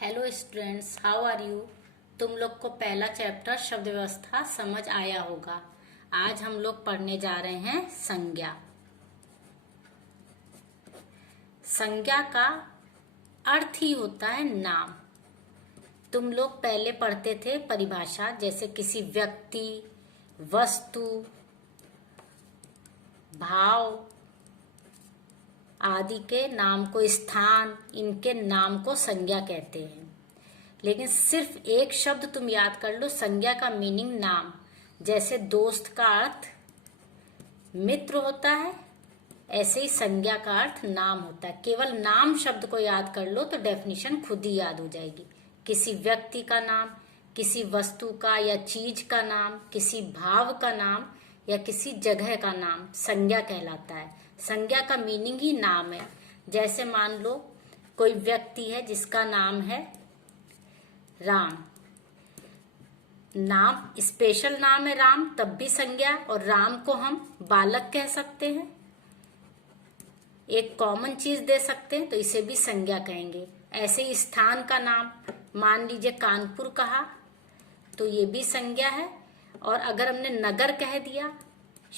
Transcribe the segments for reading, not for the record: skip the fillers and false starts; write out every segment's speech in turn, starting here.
Hello students, how are you. तुम लोग को पहला चैप्टर शब्द व्यवस्था समझ आया होगा। आज हम लोग पढ़ने जा रहे हैं संज्ञा। संज्ञा का अर्थ ही होता है नाम। तुम लोग पहले पढ़ते थे परिभाषा, जैसे किसी व्यक्ति, वस्तु, भाव आदि के नाम को, स्थान, इनके नाम को संज्ञा कहते हैं। लेकिन सिर्फ एक शब्द तुम याद कर लो, संज्ञा का मीनिंग नाम। जैसे दोस्त का अर्थ मित्र होता है, ऐसे ही संज्ञा का अर्थ नाम होता है। केवल नाम शब्द को याद कर लो तो डेफिनेशन खुद ही याद हो जाएगी। किसी व्यक्ति का नाम, किसी वस्तु का या चीज का नाम, किसी भाव का नाम या किसी जगह का नाम संज्ञा कहलाता है। संज्ञा का मीनिंग ही नाम है। जैसे मान लो कोई व्यक्ति है जिसका नाम है राम। नाम स्पेशल नाम है राम, तब भी संज्ञा। और राम को हम बालक कह सकते हैं, एक कॉमन चीज दे सकते हैं, तो इसे भी संज्ञा कहेंगे। ऐसे ही स्थान का नाम, मान लीजिए कानपुर कहा तो ये भी संज्ञा है। और अगर हमने नगर कह दिया,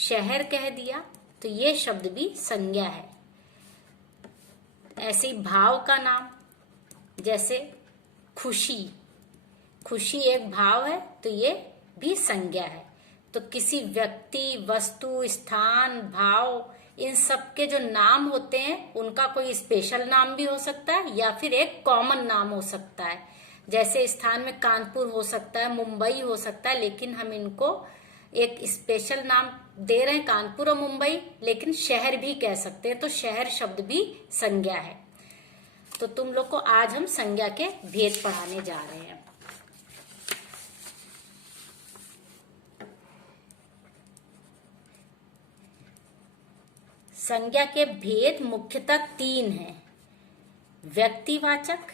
शहर कह दिया, तो ये शब्द भी संज्ञा है। ऐसे ही भाव का नाम, जैसे खुशी, खुशी एक भाव है, तो ये भी संज्ञा है। तो किसी व्यक्ति, वस्तु, स्थान, भाव, इन सब के जो नाम होते हैं उनका कोई स्पेशल नाम भी हो सकता है या फिर एक कॉमन नाम हो सकता है। जैसे स्थान में कानपुर हो सकता है, मुंबई हो सकता है, लेकिन हम इनको एक स्पेशल नाम दे रहे हैं, कानपुर और मुंबई, लेकिन शहर भी कह सकते हैं, तो शहर शब्द भी संज्ञा है। तो तुम लोग को आज हम संज्ञा के भेद पढ़ाने जा रहे हैं। संज्ञा के भेद मुख्यतः तीन हैं: व्यक्तिवाचक,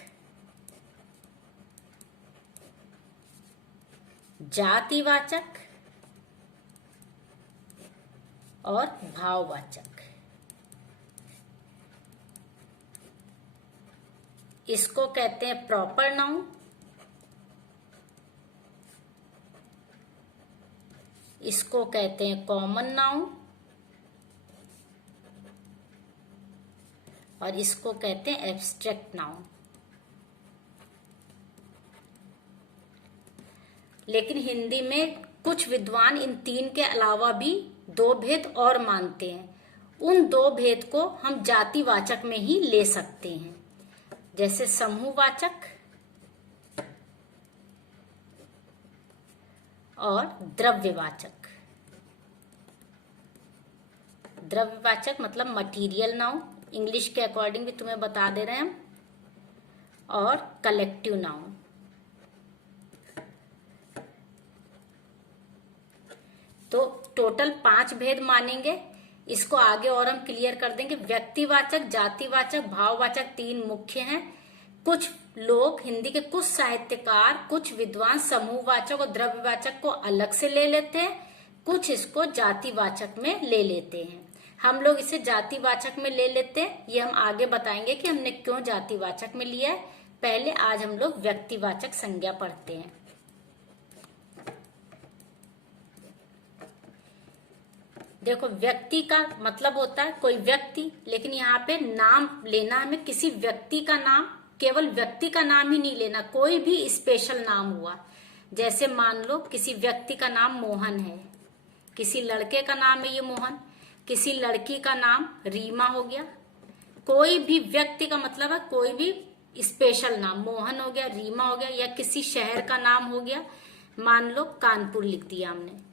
जातिवाचक और भाववाचक। इसको कहते हैं प्रॉपर नाउन, इसको कहते हैं कॉमन नाउन और इसको कहते हैं एब्स्ट्रैक्ट नाउन। लेकिन हिंदी में कुछ विद्वान इन तीन के अलावा भी दो भेद और मानते हैं। उन दो भेद को हम जातिवाचक में ही ले सकते हैं, जैसे समूहवाचक और द्रव्यवाचक। द्रव्यवाचक मतलब मटीरियल नाउन, इंग्लिश के अकॉर्डिंग भी तुम्हें बता दे रहे हैं हम, और कलेक्टिव नाउन। तो टोटल 5 भेद मानेंगे। इसको आगे और हम क्लियर कर देंगे। व्यक्तिवाचक, जातिवाचक, भाववाचक 3 मुख्य हैं। कुछ लोग, हिंदी के कुछ साहित्यकार, कुछ विद्वान समूहवाचक और द्रव्यवाचक को अलग से ले लेते हैं, कुछ इसको जातिवाचक में ले लेते हैं। हम लोग इसे जातिवाचक में ले लेते हैं। ये हम आगे बताएंगे कि हमने क्यों जातिवाचक में लिया है। पहले आज हम लोग व्यक्तिवाचक संज्ञा पढ़ते हैं। देखो, व्यक्ति का मतलब होता है कोई व्यक्ति, लेकिन यहाँ पे नाम लेना हमें किसी व्यक्ति का नाम, केवल व्यक्ति का नाम ही नहीं लेना, कोई भी स्पेशल नाम हुआ। जैसे मान लो किसी व्यक्ति का नाम मोहन है, किसी लड़के का नाम है ये मोहन, किसी लड़की का नाम रीमा हो गया। कोई भी व्यक्ति का मतलब है कोई भी स्पेशल नाम, मोहन हो गया, रीमा हो गया, या किसी शहर का नाम हो गया। मान लो कानपुर लिख दिया हमने,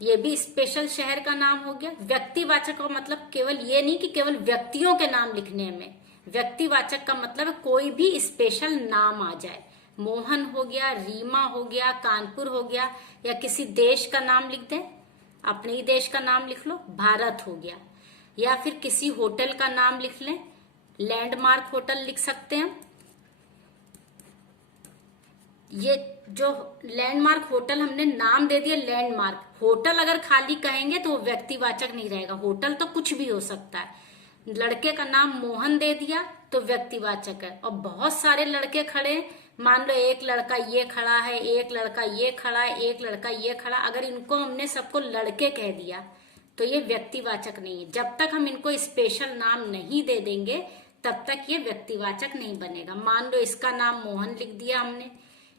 ये भी स्पेशल शहर का नाम हो गया। व्यक्तिवाचक का मतलब केवल ये नहीं कि केवल व्यक्तियों के नाम लिखने में। व्यक्तिवाचक का मतलब है कोई भी स्पेशल नाम आ जाए। मोहन हो गया, रीमा हो गया, कानपुर हो गया, या किसी देश का नाम लिख दें, अपने ही देश का नाम लिख लो, भारत हो गया। या फिर किसी होटल का नाम लिख लें, लैंडमार्क होटल लिख सकते हैं। ये जो लैंडमार्क होटल हमने नाम दे दिया लैंडमार्क, होटल अगर खाली कहेंगे तो वो व्यक्तिवाचक नहीं रहेगा। होटल तो कुछ भी हो सकता है। लड़के का नाम मोहन दे दिया तो व्यक्तिवाचक है। और बहुत सारे लड़के खड़े हैं, मान लो एक लड़का ये खड़ा है, एक लड़का ये खड़ा है, एक लड़का ये खड़ा, अगर इनको हमने सबको लड़के कह दिया तो ये व्यक्तिवाचक नहीं है। जब तक हम इनको स्पेशल नाम नहीं दे देंगे तब तक ये व्यक्तिवाचक नहीं बनेगा। मान लो इसका नाम मोहन लिख दिया हमने,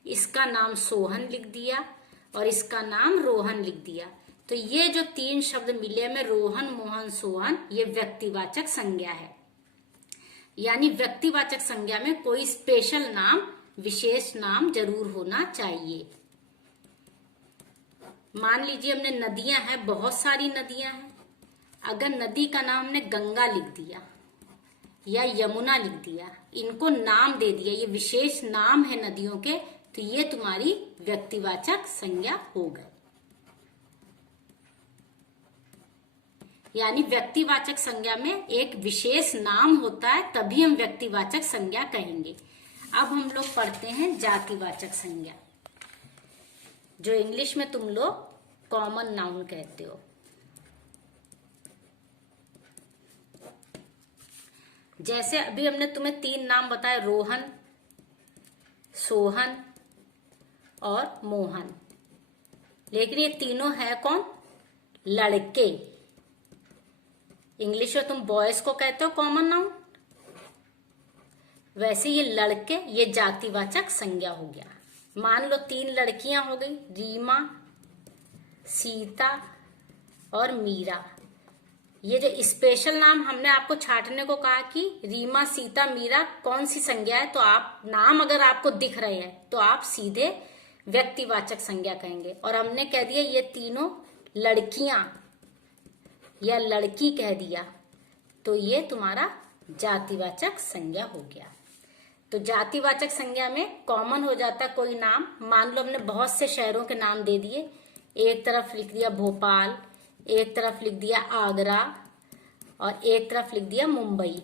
इसका नाम सोहन लिख दिया और इसका नाम रोहन लिख दिया, तो ये जो 3 शब्द मिले में रोहन, मोहन, सोहन, ये व्यक्तिवाचक संज्ञा है। यानी व्यक्तिवाचक संज्ञा में कोई स्पेशल नाम, विशेष नाम जरूर होना चाहिए। मान लीजिए हमने नदियां हैं, बहुत सारी नदियां हैं, अगर नदी का नाम हमने गंगा लिख दिया या यमुना लिख दिया, इनको नाम दे दिया, ये विशेष नाम है नदियों के, तो ये तुम्हारी व्यक्तिवाचक संज्ञा हो गई। यानी व्यक्तिवाचक संज्ञा में एक विशेष नाम होता है, तभी हम व्यक्तिवाचक संज्ञा कहेंगे। अब हम लोग पढ़ते हैं जातिवाचक संज्ञा, जो इंग्लिश में तुम लोग कॉमन नाउन कहते हो। जैसे अभी हमने तुम्हें 3 नाम बताए, रोहन, सोहन और मोहन, लेकिन ये तीनों है कौन? लड़के। इंग्लिश में तुम बॉयज को कहते हो कॉमन नाउन, वैसे ये लड़के, ये जातिवाचक संज्ञा हो गया। मान लो 3 लड़कियां हो गई, रीमा, सीता और मीरा। ये जो स्पेशल नाम हमने आपको छांटने को कहा कि रीमा, सीता, मीरा कौन सी संज्ञा है, तो आप नाम अगर आपको दिख रहे हैं तो आप सीधे व्यक्तिवाचक संज्ञा कहेंगे। और हमने कह दिया ये तीनों लड़कियां या लड़की कह दिया तो ये तुम्हारा जातिवाचक संज्ञा हो गया। तो जातिवाचक संज्ञा में कॉमन हो जाता कोई नाम। मान लो हमने बहुत से शहरों के नाम दे दिए, एक तरफ लिख दिया भोपाल, एक तरफ लिख दिया आगरा और एक तरफ लिख दिया मुंबई।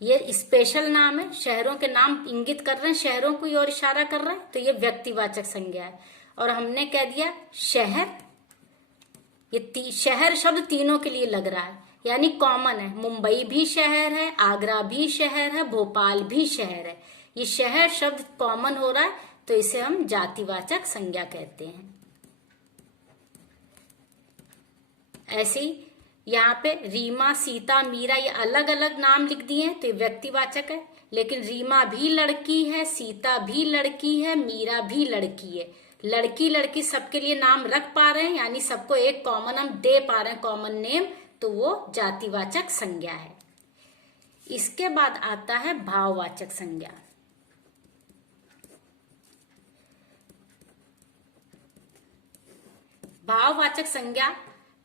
ये स्पेशल नाम है, शहरों के नाम इंगित कर रहे हैं, शहरों को और इशारा कर रहे हैं, तो ये व्यक्तिवाचक संज्ञा है। और हमने कह दिया शहर, ये शहर शब्द तीनों के लिए लग रहा है, यानी कॉमन है। मुंबई भी शहर है, आगरा भी शहर है, भोपाल भी शहर है। ये शहर शब्द कॉमन हो रहा है तो इसे हम जातिवाचक संज्ञा कहते हैं। ऐसे ही यहाँ पे रीमा, सीता, मीरा ये अलग अलग नाम लिख दिए तो ये व्यक्तिवाचक है, लेकिन रीमा भी लड़की है, सीता भी लड़की है, मीरा भी लड़की है। लड़की लड़की सबके लिए नाम रख पा रहे हैं, यानी सबको एक कॉमन हम दे पा रहे हैं, कॉमन नेम, तो वो जातिवाचक संज्ञा है। इसके बाद आता है भाववाचक संज्ञा। भाववाचक संज्ञा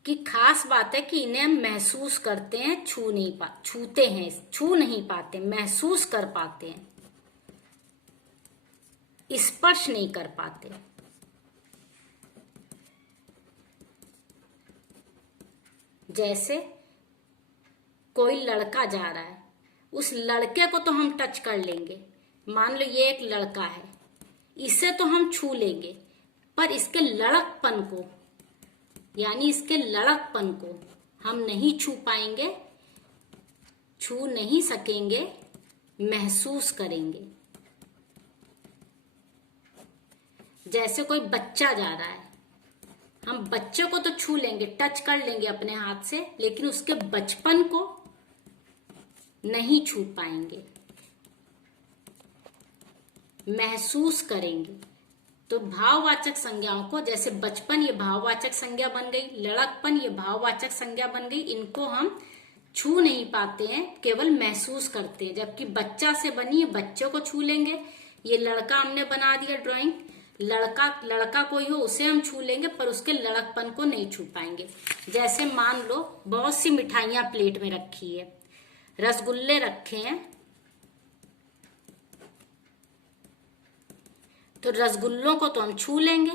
की खास बात है कि इन्हें हम महसूस करते हैं, छूते हैं, छू नहीं पाते, महसूस कर पाते हैं, स्पर्श नहीं कर पाते। जैसे कोई लड़का जा रहा है, उस लड़के को तो हम टच कर लेंगे, मान लो ये एक लड़का है, इसे तो हम छू लेंगे, पर इसके लड़कपन को, यानी इसके लड़कपन को हम नहीं छू पाएंगे, छू नहीं सकेंगे, महसूस करेंगे। जैसे कोई बच्चा जा रहा है, हम बच्चे को तो छू लेंगे, टच कर लेंगे अपने हाथ से, लेकिन उसके बचपन को नहीं छू पाएंगे, महसूस करेंगे। तो भाववाचक संज्ञाओं को, जैसे बचपन ये भाववाचक संज्ञा बन गई, लड़कपन ये भाववाचक संज्ञा बन गई, इनको हम छू नहीं पाते हैं, केवल महसूस करते हैं। जबकि बच्चा से बनी है, बच्चों को छू लेंगे। ये लड़का हमने बना दिया ड्राइंग, लड़का कोई हो उसे हम छू लेंगे, पर उसके लड़कपन को नहीं छू पाएंगे। जैसे मान लो बहुत सी मिठाइयां प्लेट में रखी है, रसगुल्ले रखे हैं, तो रसगुल्लों को तो हम छू लेंगे,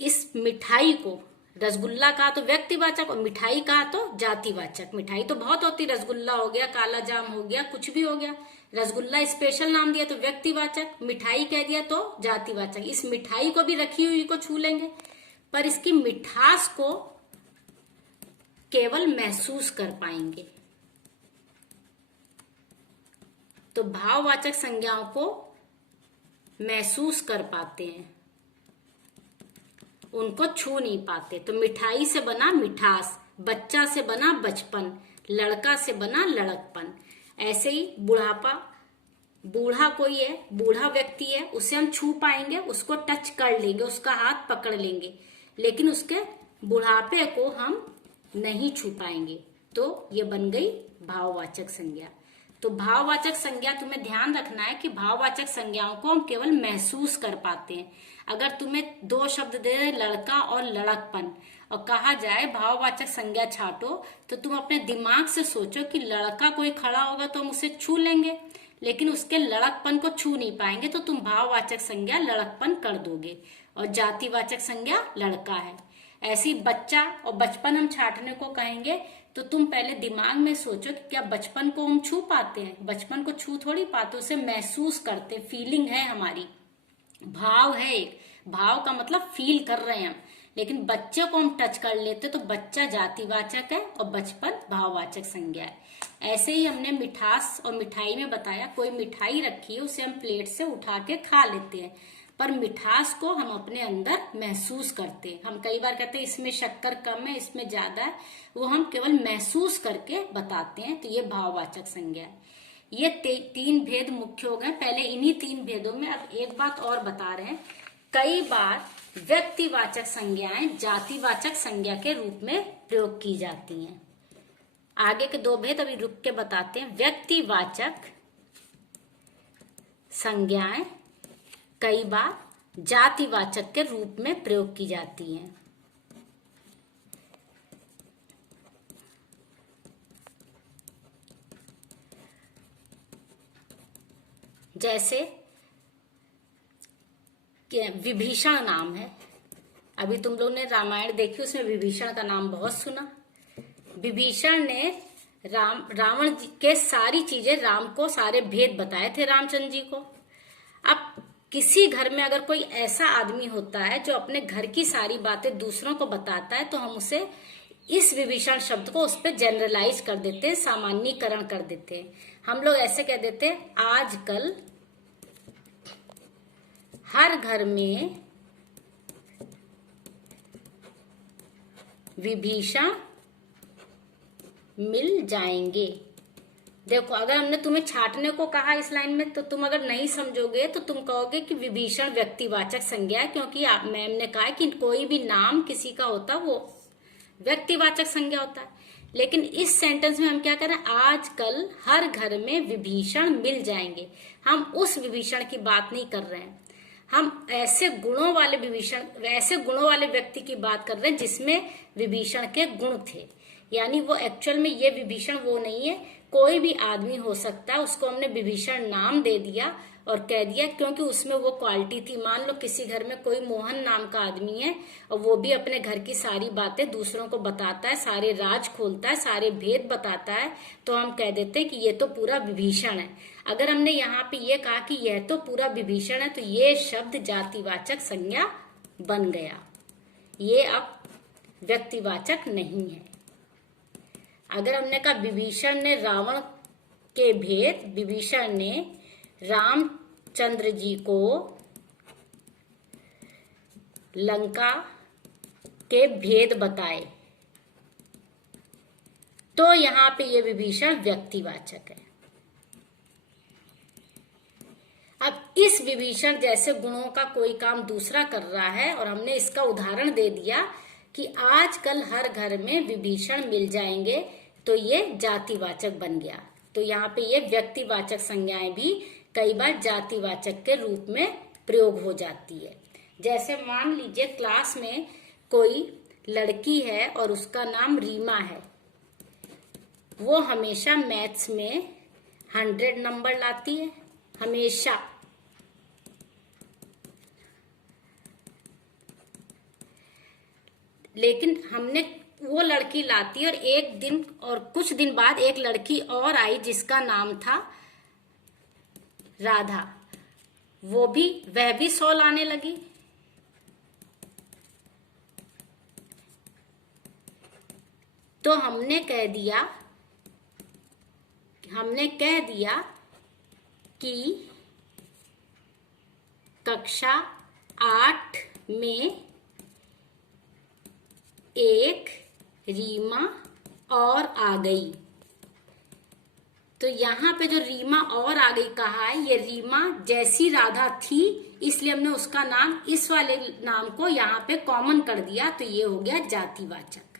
इस मिठाई को, रसगुल्ला कहा तो व्यक्तिवाचक और मिठाई कहा तो जातिवाचक। मिठाई तो बहुत होती, रसगुल्ला हो गया, काला जाम हो गया, कुछ भी हो गया। रसगुल्ला स्पेशल नाम दिया तो व्यक्तिवाचक, मिठाई कह दिया तो जातिवाचक। इस मिठाई को भी रखी हुई को छू लेंगे, पर इसकी मिठास को केवल महसूस कर पाएंगे। तो भाववाचक संज्ञाओं को महसूस कर पाते हैं, उनको छू नहीं पाते। तो मिठाई से बना मिठास, बच्चा से बना बचपन, लड़का से बना लड़कपन। ऐसे ही बुढ़ापा, बूढ़ा कोई है, बूढ़ा व्यक्ति है, उसे हम छू पाएंगे, उसको टच कर लेंगे, उसका हाथ पकड़ लेंगे, लेकिन उसके बुढ़ापे को हम नहीं छू पाएंगे। तो ये बन गई भाववाचक संज्ञा। तो भाववाचक संज्ञा तुम्हें ध्यान रखना है कि भाववाचक संज्ञाओं को हम केवल महसूस कर पाते हैं। अगर तुम्हें दो शब्द दे रहे, लड़का और लड़कपन, और कहा जाए भाववाचक संज्ञा छांटो, तो तुम अपने दिमाग से सोचो कि लड़का कोई खड़ा होगा तो हम उसे छू लेंगे, लेकिन उसके लड़कपन को छू नहीं पाएंगे, तो तुम भाववाचक संज्ञा लड़कपन कर दोगे, और जातिवाचक संज्ञा लड़का है। ऐसे ही बच्चा और बचपन हम छांटने को कहेंगे, तो तुम पहले दिमाग में सोचो कि क्या बचपन को हम छू पाते हैं? बचपन को छू थोड़ी पाते, उसे महसूस करते, फीलिंग है हमारी, भाव है एक, भाव का मतलब फील कर रहे हैं हम। लेकिन बच्चे को हम टच कर लेते, तो बच्चा जातिवाचक है और बचपन भाववाचक संज्ञा है। ऐसे ही हमने मिठास और मिठाई में बताया, कोई मिठाई रखी है, उसे हम प्लेट से उठा के खा लेते हैं, पर मिठास को हम अपने अंदर महसूस करते हैं। हम कई बार कहते हैं इसमें शक्कर कम है, इसमें ज्यादा है, वो हम केवल महसूस करके बताते हैं। तो ये भाववाचक संज्ञा है। ये तीन भेद मुख्य हो गए। पहले इन्हीं तीन भेदों में अब एक बात और बता रहे हैं, कई बार व्यक्तिवाचक संज्ञाएं जातिवाचक संज्ञा के रूप में प्रयोग की जाती हैं। आगे के दो भेद अभी रुक के बताते हैं। व्यक्तिवाचक संज्ञाएं कई बार जातिवाचक के रूप में प्रयोग की जाती हैं। जैसे विभीषण नाम है, अभी तुम लोग ने रामायण देखी, उसमें विभीषण का नाम बहुत सुना। विभीषण ने रावण जी के सारी चीजें राम को, सारे भेद बताए थे रामचंद्र जी को। अब किसी घर में अगर कोई ऐसा आदमी होता है जो अपने घर की सारी बातें दूसरों को बताता है, तो हम उसे इस विभीषण शब्द को उस पर जनरलाइज कर देते हैं, सामान्यीकरण कर देते हैं। हम लोग ऐसे कह देते हैं, आजकल हर घर में विभीषण मिल जाएंगे। देखो, अगर हमने तुम्हें छांटने को कहा इस लाइन में, तो तुम अगर नहीं समझोगे तो तुम कहोगे कि विभीषण व्यक्तिवाचक संज्ञा है, क्योंकि मैम ने कहा कि कोई भी नाम किसी का होता वो व्यक्तिवाचक संज्ञा होता है। लेकिन इस सेंटेंस में हम क्या कर रहे हैं, आजकल हर घर में विभीषण मिल जाएंगे। हम उस विभीषण की बात नहीं कर रहे हैं, हम ऐसे गुणों वाले विभीषण, ऐसे गुणों वाले व्यक्ति की बात कर रहे हैं जिसमें विभीषण के गुण थे। यानी वो एक्चुअल में ये विभीषण वो नहीं है, कोई भी आदमी हो सकता है, उसको हमने विभीषण नाम दे दिया और कह दिया क्योंकि उसमें वो क्वालिटी थी। मान लो किसी घर में कोई मोहन नाम का आदमी है और वो भी अपने घर की सारी बातें दूसरों को बताता है, सारे राज खोलता है, सारे भेद बताता है, तो हम कह देते हैं कि ये तो पूरा विभीषण है। अगर हमने यहाँ पे ये कहा कि यह तो पूरा विभीषण है, तो ये शब्द जातिवाचक संज्ञा बन गया, ये अब व्यक्तिवाचक नहीं है। अगर हमने कहा विभीषण ने रावण के भेद, विभीषण ने रामचंद्र जी को लंका के भेद बताए, तो यहां पे ये विभीषण व्यक्तिवाचक है। अब इस विभीषण जैसे गुणों का कोई काम दूसरा कर रहा है और हमने इसका उदाहरण दे दिया कि आजकल हर घर में विभीषण मिल जाएंगे, तो ये जातिवाचक बन गया। तो यहाँ पे ये व्यक्तिवाचक संज्ञाएं भी कई बार जातिवाचक के रूप में प्रयोग हो जाती है। जैसे मान लीजिए क्लास में कोई लड़की है और उसका नाम रीमा है, वो हमेशा मैथ्स में 100 नंबर लाती है, हमेशा। लेकिन हमने वो लड़की लाती है और एक दिन और कुछ दिन बाद एक लड़की और आई जिसका नाम था राधा, वह भी 100 लाने लगी। तो हमने कह दिया कि कक्षा 8 में एक रीमा और आ गई। तो यहाँ पे जो रीमा और आ गई कहा है, ये रीमा जैसी राधा थी इसलिए हमने उसका नाम, इस वाले नाम को यहाँ पे कॉमन कर दिया, तो ये हो गया जातिवाचक।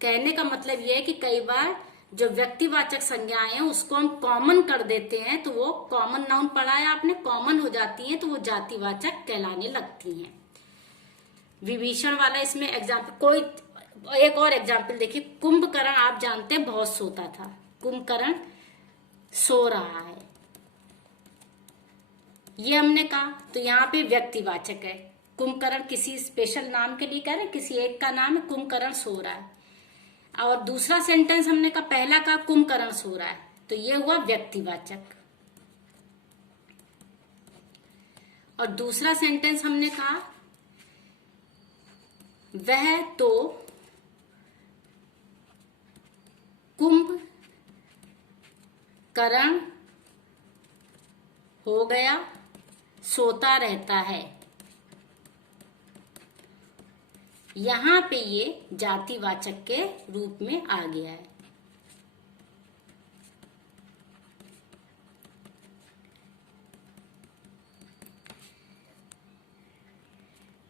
कहने का मतलब ये है कि कई बार जो व्यक्तिवाचक संज्ञाएं हैं उसको हम कॉमन कर देते हैं, तो वो कॉमन नाउन पढ़ा है आपने, कॉमन हो जाती हैं तो वो जातिवाचक कहलाने लगती हैं। विभीषण वाला इसमें एग्जाम्पल, कोई एक और एग्जाम्पल देखिए, कुंभकर्ण आप जानते हैं बहुत सोता था, कुंभकर्ण सो रहा है, ये हमने कहा, तो यहाँ पे व्यक्तिवाचक है। कुंभकर्ण किसी स्पेशल नाम के लिए कह रहे हैं, किसी एक का नाम है, कुंभकर्ण सो रहा है। और दूसरा सेंटेंस हमने कहा, पहला कहा कुंभकर्ण सो रहा है, तो ये हुआ व्यक्तिवाचक। और दूसरा सेंटेंस हमने कहा, वह तो कुंभकर्ण हो गया, सोता रहता है। यहां पे ये जातिवाचक के रूप में आ गया है।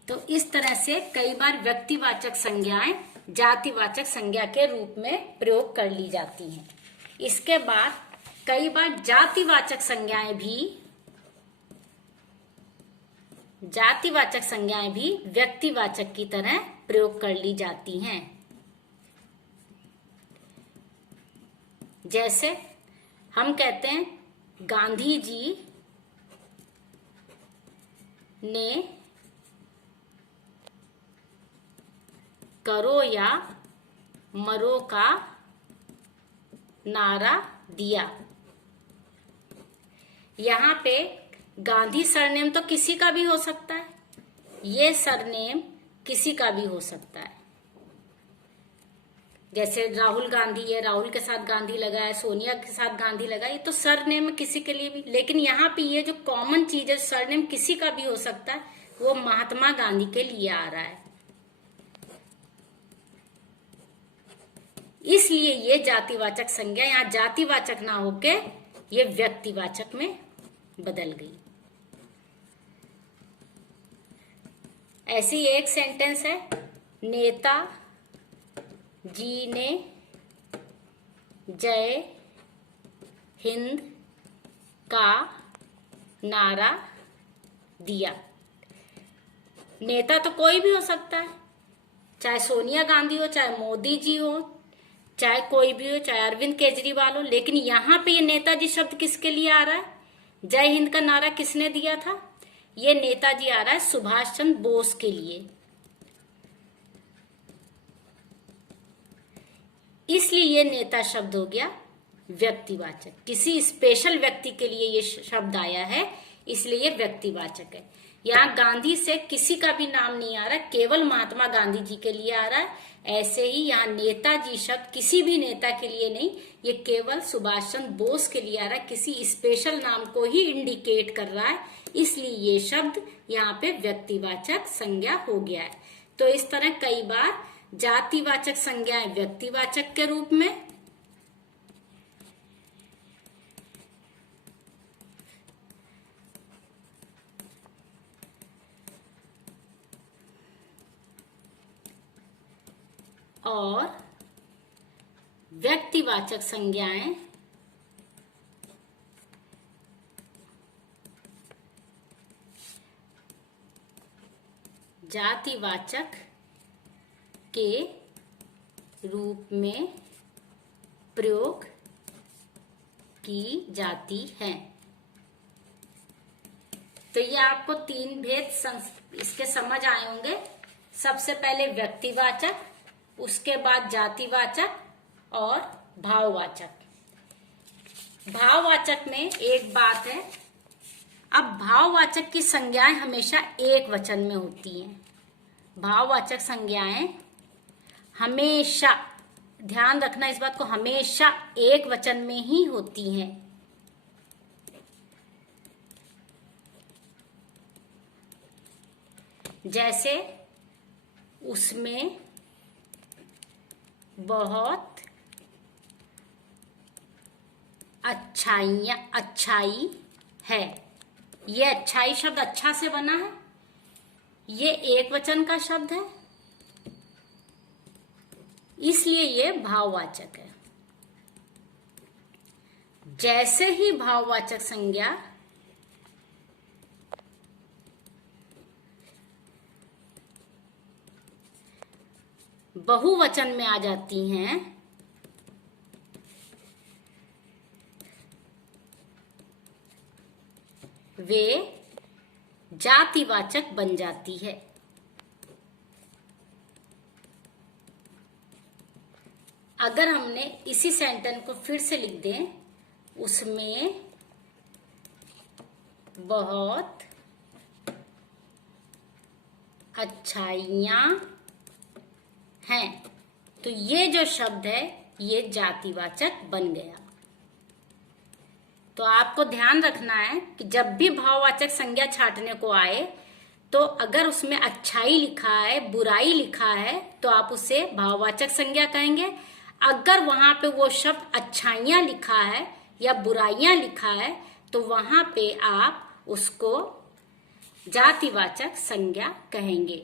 तो इस तरह से कई बार व्यक्तिवाचक संज्ञाएं जातिवाचक संज्ञा के रूप में प्रयोग कर ली जाती हैं। इसके बाद कई बार जातिवाचक संज्ञाएं भी व्यक्तिवाचक की तरह प्रयोग कर ली जाती हैं। जैसे हम कहते हैं, गांधी जी ने करो या मरो का नारा दिया। यहाँ पे गांधी सरनेम तो किसी का भी हो सकता है, ये सरनेम किसी का भी हो सकता है। जैसे राहुल गांधी है, राहुल के साथ गांधी लगा है, सोनिया के साथ गांधी लगा है, ये तो सरनेम किसी के लिए भी। लेकिन यहाँ पे ये जो कॉमन चीज है, सरनेम किसी का भी हो सकता है, वो महात्मा गांधी के लिए आ रहा है, इसलिए ये जातिवाचक संज्ञा यहाँ जातिवाचक ना होके ये व्यक्तिवाचक में बदल गई। ऐसी एक सेंटेंस है, नेता जी ने जय हिंद का नारा दिया। नेता तो कोई भी हो सकता है, चाहे सोनिया गांधी हो, चाहे मोदी जी हो, चाहे कोई भी हो, चाहे अरविंद केजरीवाल हो। लेकिन यहाँ पे ये नेताजी शब्द किसके लिए आ रहा है? जय हिंद का नारा किसने दिया था? ये नेताजी आ रहा है सुभाष चंद्र बोस के लिए, इसलिए ये नेता शब्द हो गया व्यक्तिवाचक। किसी स्पेशल व्यक्ति के लिए ये शब्द आया है, इसलिए ये व्यक्तिवाचक है। यहाँ गांधी से किसी का भी नाम नहीं आ रहा, केवल महात्मा गांधी जी के लिए आ रहा है। ऐसे ही यहाँ नेताजी शब्द किसी भी नेता के लिए नहीं, ये केवल सुभाष चंद्र बोस के लिए आ रहा है, किसी स्पेशल नाम को ही इंडिकेट कर रहा है, इसलिए ये शब्द यहाँ पे व्यक्तिवाचक संज्ञा हो गया है। तो इस तरह कई बार जातिवाचक संज्ञाएं व्यक्तिवाचक के रूप में, और व्यक्तिवाचक संज्ञाएं जातिवाचक के रूप में प्रयोग की जाती हैं। तो ये आपको तीन भेद इसके समझ आए होंगे। सबसे पहले व्यक्तिवाचक, उसके बाद जातिवाचक और भाववाचक। भाववाचक में एक बात है, अब भाववाचक की संज्ञाएं हमेशा एक वचन में होती हैं। भाववाचक संज्ञाएं हमेशा, ध्यान रखना इस बात को, हमेशा एक वचन में ही होती हैं। जैसे उसमें बहुत अच्छाई है। ये अच्छाई शब्द अच्छा से बना है, ये एक वचन का शब्द है, इसलिए ये भाववाचक है। जैसे ही भाववाचक संज्ञा बहुवचन में आ जाती हैं, वे जातिवाचक बन जाती है। अगर हमने इसी सेंटेंस को फिर से लिख दें, उसमें बहुत अच्छाइयां हैं, तो ये जो शब्द है ये जातिवाचक बन गया। तो आपको ध्यान रखना है कि जब भी भाववाचक संज्ञा छांटने को आए, तो अगर उसमें अच्छाई लिखा है, बुराई लिखा है, तो आप उसे भाववाचक संज्ञा कहेंगे। अगर वहां पे वो शब्द अच्छाइयां लिखा है या बुराइयां लिखा है, तो वहां पे आप उसको जातिवाचक संज्ञा कहेंगे।